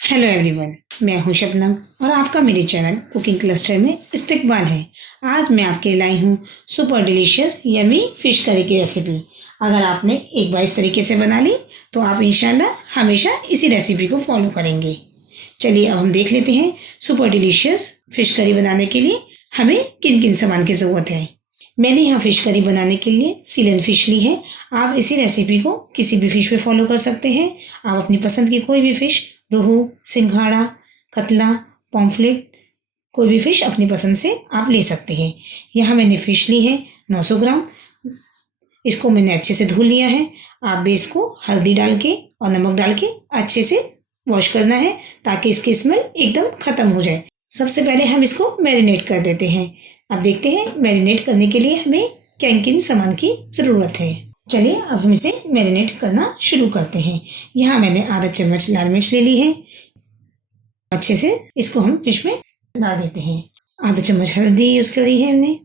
Hello everyone, मैं हूं शबनम और आपका मेरे चैनल कुकिंग क्लस्टर में इस्तकबाल है। आज मैं आपके लिए लाई हूं super delicious yummy fish curry की रेसिपी। अगर आपने एक बार इस तरीके से बना ली तो आप इंशाल्लाह हमेशा इसी रेसिपी को फॉलो करेंगे। चलिए अब हम देख लेते हैं सुपर डिलीशियस फ़िश करी बनाने के लिए हमें किन किन सामान की ज़रूरत है। मैंने यहाँ फ़िश करी बनाने के लिए सीलन फ़िश ली है। आप इसी रेसिपी को किसी भी फ़िश पे फॉलो कर सकते हैं। आप अपनी पसंद की कोई भी फ़िश, रोहू, सिंघाड़ा, कतला, पॉम्फ्रेट, कोई भी फ़िश अपनी पसंद से आप ले सकते हैं। यहाँ मैंने फ़िश ली है 900 ग्राम। इसको मैंने अच्छे से धुल लिया है। आप भी इसको हल्दी डाल के और नमक डाल के अच्छे से वॉश करना है ताकि इसकी स्मेल एकदम ख़त्म हो जाए। सबसे पहले हम इसको मैरिनेट कर देते हैं। अब देखते हैं मैरिनेट करने के लिए हमें किन किन सामान की ज़रूरत है। चलिए अब हम इसे मैरिनेट करना शुरू करते हैं। यहाँ मैंने आधा चम्मच लाल मिर्च ले ली है। अच्छे से इसको हम फिश में डाल देते हैं। आधा चम्मच हल्दी यूज़ करी है हमने।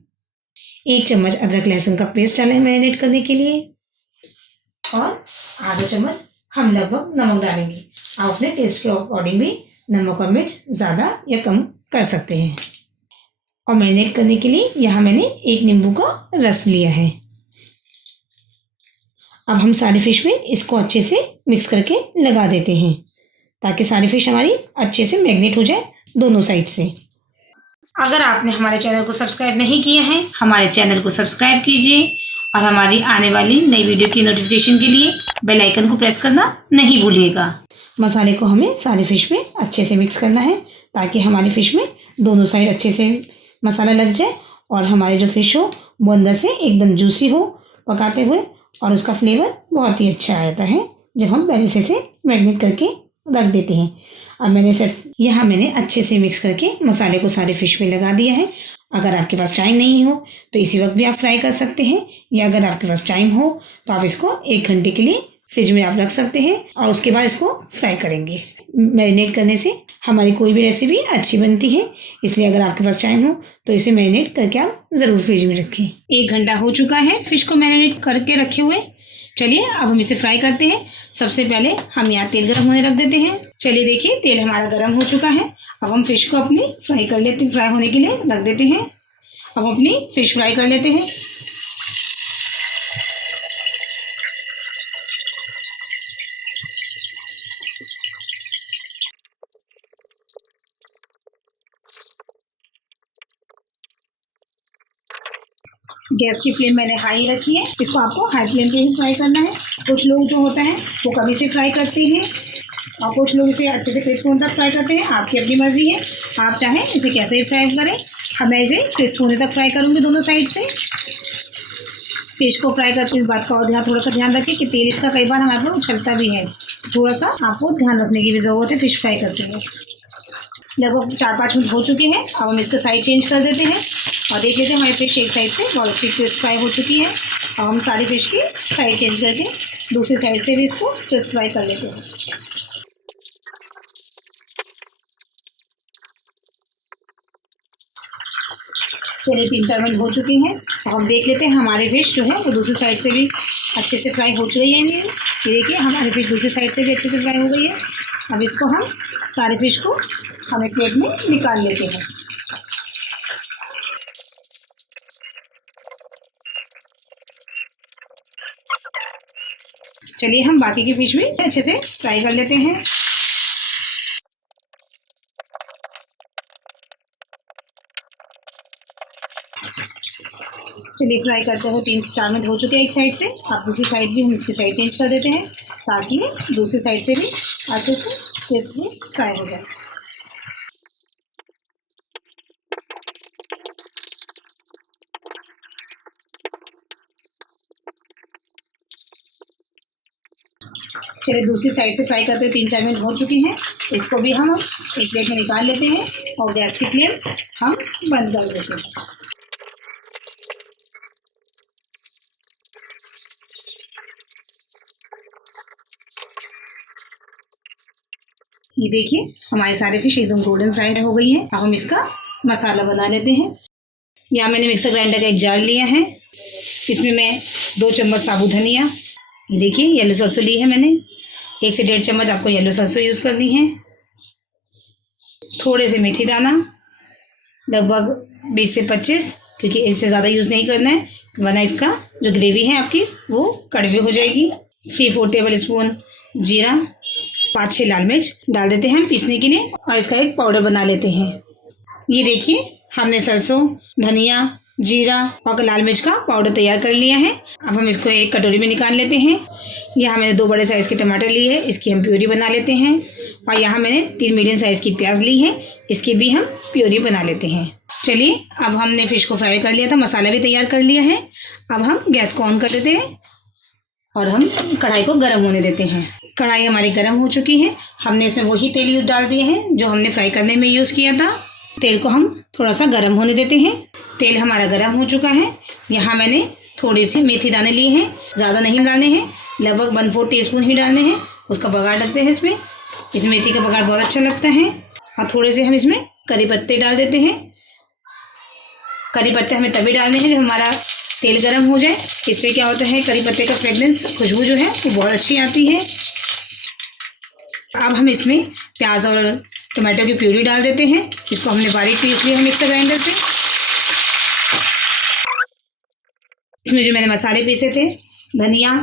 1 चम्मच अदरक लहसुन का पेस्ट डाला है मैरिनेट करने के लिए और आधा चम्मच हम लगभग नमक डालेंगे। आप अपने टेस्ट के अकॉर्डिंग भी नमक और मिर्च ज़्यादा या कम कर सकते हैं। और मैरिनेट करने के लिए यहाँ मैंने 1 नींबू का रस लिया है। अब हम सारी फ़िश में इसको अच्छे से मिक्स करके लगा देते हैं ताकि सारी फ़िश हमारी अच्छे से मैरिनेट हो जाए दोनों साइड से। अगर आपने हमारे चैनल को सब्सक्राइब नहीं किया है, हमारे चैनल को सब्सक्राइब कीजिए और हमारी आने वाली नई वीडियो की नोटिफिकेशन के लिए बेल आइकन को प्रेस करना नहीं भूलिएगा। मसाले को हमें सारी फ़िश में अच्छे से मिक्स करना है ताकि हमारी फ़िश में दोनों साइड अच्छे से मसाला लग जाए और हमारी जो फ़िश हो वो अंदर से एकदम जूसी हो पकाते हुए, और उसका फ्लेवर बहुत ही अच्छा आता है जब हम पहले से मैरिनेट करके रख देते हैं। अब मैंने अच्छे से मिक्स करके मसाले को सारे फ़िश में लगा दिया है। अगर आपके पास टाइम नहीं हो तो इसी वक्त भी आप फ्राई कर सकते हैं, या अगर आपके पास टाइम हो तो आप इसको 1 घंटे के लिए फ्रिज में आप रख सकते हैं और उसके बाद इसको फ्राई करेंगे। मैरिनेट करने से हमारी कोई भी रेसिपी अच्छी बनती है, इसलिए अगर आपके पास टाइम हो तो इसे मैरिनेट करके आप ज़रूर फ्रिज में रखें। 1 घंटा हो चुका है फ़िश को मैरिनेट करके रखे हुए। चलिए अब हम इसे फ्राई करते हैं। सबसे पहले हम यहाँ तेल गर्म होने रख देते हैं। चलिए देखिए तेल हमारा गर्म हो चुका है। अब हम फ़िश को अपनी फ्राई होने के लिए रख देते हैं। अब अपनी फ़िश फ्राई कर लेते हैं। गैस की फ्लेम मैंने हाई रखी है। इसको आपको हाई फ्लेम पे ही फ्राई करना है। कुछ लोग जो होता है वो कभी से फ्राई करते हैं और कुछ लोग इसे अच्छे से क्रिस्प होने तक फ्राई करते हैं। आपकी अपनी मर्जी है, आप चाहें इसे कैसे भी फ्राई करें। अब मैं इसे क्रिस्प होने तक फ्राई करूँगी दोनों साइड से। फिश को फ्राई करते इस बात का और थोड़ा सा ध्यान रखें कि तेल इसका कई बार हमारे पर उछलता भी है। थोड़ा सा आपको ध्यान रखने की भी ज़रूरत है फ़िश फ्राई करते हुए। लगभग 4-5 मिनट हो चुके हैं। अब हम इसका साइड चेंज कर देते हैं और देख लेते हैं हमारी फ़िश एक साइड से बहुत अच्छी क्रिस्प फ्राई हो चुकी है। अब हम सारी फ़िश की साइड चेंज करके दूसरी साइड से भी इसको क्रिस्प फ्राई कर लेते हैं। चलिए 3-4 मिनट हो चुके हैं। अब हम देख लेते हैं हमारी फ़िश जो है वो दूसरी साइड से भी अच्छे से फ्राई हो चुकी है। ये देखिए हमारी फ़िश दूसरी साइड से भी अच्छे से फ्राई हो गई है। अब इसको हम सारी फ़िश को हम एक प्लेट में निकाल लेते हैं। चलिए हम बाकी की फ़िश भी अच्छे से फ्राई कर लेते हैं। चलिए फ्राई करते हुए 3 से 4 मिनट हो चुके हैं एक साइड से। अब दूसरी साइड भी हम इसकी साइड चेंज कर देते हैं ताकि दूसरी साइड से भी अच्छे से क्रिस्पी फ्राई हो जाए। चलिए दूसरी साइड से फ्राई करते 3-4 मिनट हो चुके हैं। इसको भी हम एक प्लेट में निकाल लेते हैं और गैस की फ्लेम हम बंद कर देते हैं। ये देखिए हमारे सारे फिश एकदम गोल्डन फ्राई हो गई है। अब हम इसका मसाला बना लेते हैं। यहाँ मैंने मिक्सर ग्राइंडर का एक जार लिया है। इसमें मैं 2 चम्मच साबुत धनिया, ये देखिए येलो सरसों ली है मैंने, 1 से 1.5 चम्मच आपको येलो सरसों यूज़ करनी है। थोड़े से मेथी दाना, लगभग 20 से 25, क्योंकि इससे ज़्यादा यूज़ नहीं करना है वरना इसका जो ग्रेवी है आपकी वो कड़वी हो जाएगी। 3-4 टेबल स्पून जीरा, 5-6 लाल मिर्च डाल देते हैं हम पीसने के लिए और इसका एक पाउडर बना लेते हैं। ये देखिए हमने सरसों, धनिया, जीरा और लाल मिर्च का पाउडर तैयार कर लिया है। अब हम इसको एक कटोरी में निकाल लेते हैं। यहाँ मैंने 2 बड़े साइज़ के टमाटर लिए हैं, इसकी हम प्यूरी बना लेते हैं। और यहाँ मैंने 3 मीडियम साइज़ की प्याज ली है, इसकी भी हम प्यूरी बना लेते हैं। चलिए अब हमने फ़िश को फ्राई कर लिया था, मसाला भी तैयार कर लिया है। अब हम गैस को ऑन कर देते हैं और हम कढ़ाई को गर्म होने देते हैं। कढ़ाई हमारी गर्म हो चुकी है। हमने इसमें वही तेल डाल दिए हैं जो हमने फ्राई करने में यूज़ किया था। तेल को हम थोड़ा सा गर्म होने देते हैं। तेल हमारा गर्म हो चुका है। यहाँ मैंने थोड़ी सी मेथी दाने लिए हैं, ज़्यादा नहीं डालने हैं, लगभग 1/4 टीस्पून ही डालने हैं। उसका बघार डालते हैं इसमें, इस मेथी का बघार बहुत अच्छा लगता है। और थोड़े से हम इसमें करी पत्ते डाल देते हैं। करी पत्ते हमें तभी डालने हैं जब हमारा तेल गर्म हो जाए। इससे क्या होता है, करी पत्ते का फ्रेगरेंस, खुशबू जो है वो बहुत अच्छी आती है। अब हम इसमें प्याज और टमाटो की प्यूरी डाल देते हैं, इसको हमने बारीक पीस लिया है मिक्सर ग्राइंडर से। इसमें जो मैंने मसाले पीसे थे, धनिया,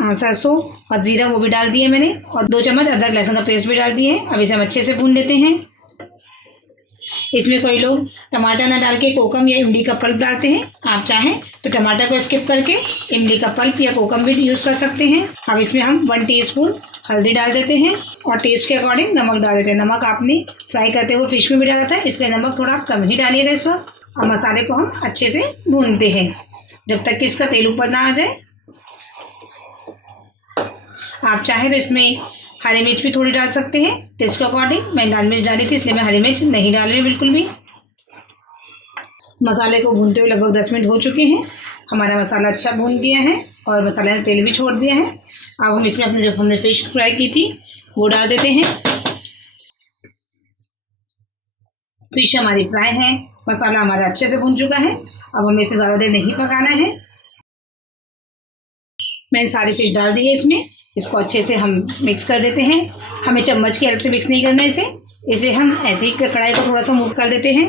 सरसों और जीरा, वो भी डाल दिए मैंने, और 2 चम्मच अदरक लहसुन का पेस्ट भी डाल दिए। अब इसे हम अच्छे से भून लेते हैं। इसमें कोई लोग टमाटर ना डाल के कोकम या इमली का पल्प डालते हैं। आप चाहें तो टमाटर को स्किप करके इमली का पल्प या कोकम भी यूज़ कर सकते हैं। अब इसमें हम 1 टीस्पून हल्दी डाल देते हैं और टेस्ट के अकॉर्डिंग नमक डाल देते हैं। नमक आपने फ्राई करते हुए फिश में भी डाला था, इसलिए नमक थोड़ा आप कम ही डालिएगा इस वक्त। और मसाले को हम अच्छे से भूनते हैं जब तक कि इसका तेल ऊपर ना आ जाए। आप चाहें तो इसमें हरी मिर्च भी थोड़ी डाल सकते हैं टेस्ट के अकॉर्डिंग। मैं लाल मिर्च डाली थी इसलिए मैं हरी मिर्च नहीं डाल रही बिल्कुल भी। मसाले को भूनते हुए लगभग 10 मिनट हो चुके हैं। हमारा मसाला अच्छा भून गया है और मसाले ने तेल भी छोड़ दिया है। अब हम इसमें अपने जो हमने फिश फ्राई की थी वो डाल देते हैं। फिश हमारी फ्राई है, मसाला हमारा अच्छे से भून चुका है। अब हमें इसे ज़्यादा देर नहीं पकाना है। मैंने सारी फिश डाल दी है इसमें, इसको अच्छे से हम मिक्स कर देते हैं। हमें चम्मच की हेल्प से मिक्स नहीं करना है इसे हम ऐसे ही कढ़ाई को थोड़ा सा मूव कर देते हैं।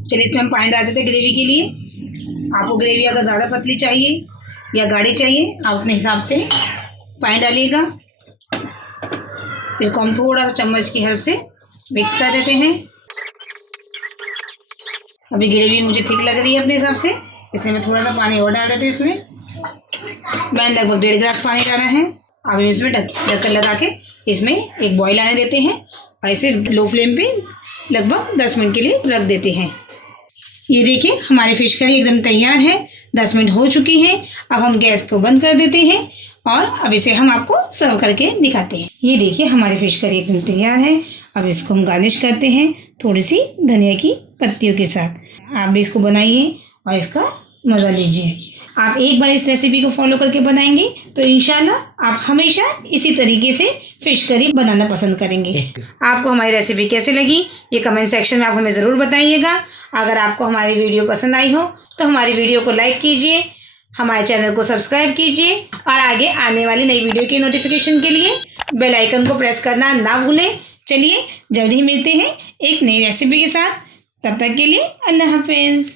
चलिए इसमें हम पानी डाल देते हैं ग्रेवी के लिए। आपको ग्रेवी अगर ज़्यादा पतली चाहिए या गाढ़ी चाहिए, आप अपने हिसाब से पानी डालिएगा। इसको हम थोड़ा सा चम्मच की हेल्प से मिक्स कर देते हैं। अभी ग्रेवी मुझे ठीक लग रही है अपने हिसाब से, इसलिए मैं थोड़ा सा पानी और डाल देती हूँ इसमें। मैंने लगभग 1.5 गिलास पानी डाला है। अब हम इसमें ढक्कन लगा के इसमें एक बॉईल आने देते हैं और इसे लो फ्लेम पे लगभग 10 मिनट के लिए रख देते हैं। ये देखिए हमारी फिश करी एकदम तैयार है। 10 मिनट हो चुकी है। अब हम गैस को बंद कर देते हैं और अब इसे हम आपको सर्व करके दिखाते हैं। ये देखिए हमारी फिश करी एकदम तैयार है। अब इसको हम गार्निश करते हैं थोड़ी सी धनिया की पत्तियों के साथ। आप भी इसको बनाइए और इसका मज़ा लीजिए। आप एक बार इस रेसिपी को फॉलो करके बनाएंगे तो इंशाल्लाह आप हमेशा इसी तरीके से फिश करी बनाना पसंद करेंगे। आपको हमारी रेसिपी कैसे लगी ये कमेंट सेक्शन में आप हमें ज़रूर बताइएगा। अगर आपको हमारी वीडियो पसंद आई हो तो हमारी वीडियो को लाइक कीजिए, हमारे चैनल को सब्सक्राइब कीजिए और आगे आने वाली नई वीडियो की नोटिफिकेशन के लिए बेल आइकन को प्रेस करना ना भूलें। चलिए जल्द ही मिलते हैं एक नई रेसिपी के साथ। तब तक के लिए अल्लाह हाफिज़।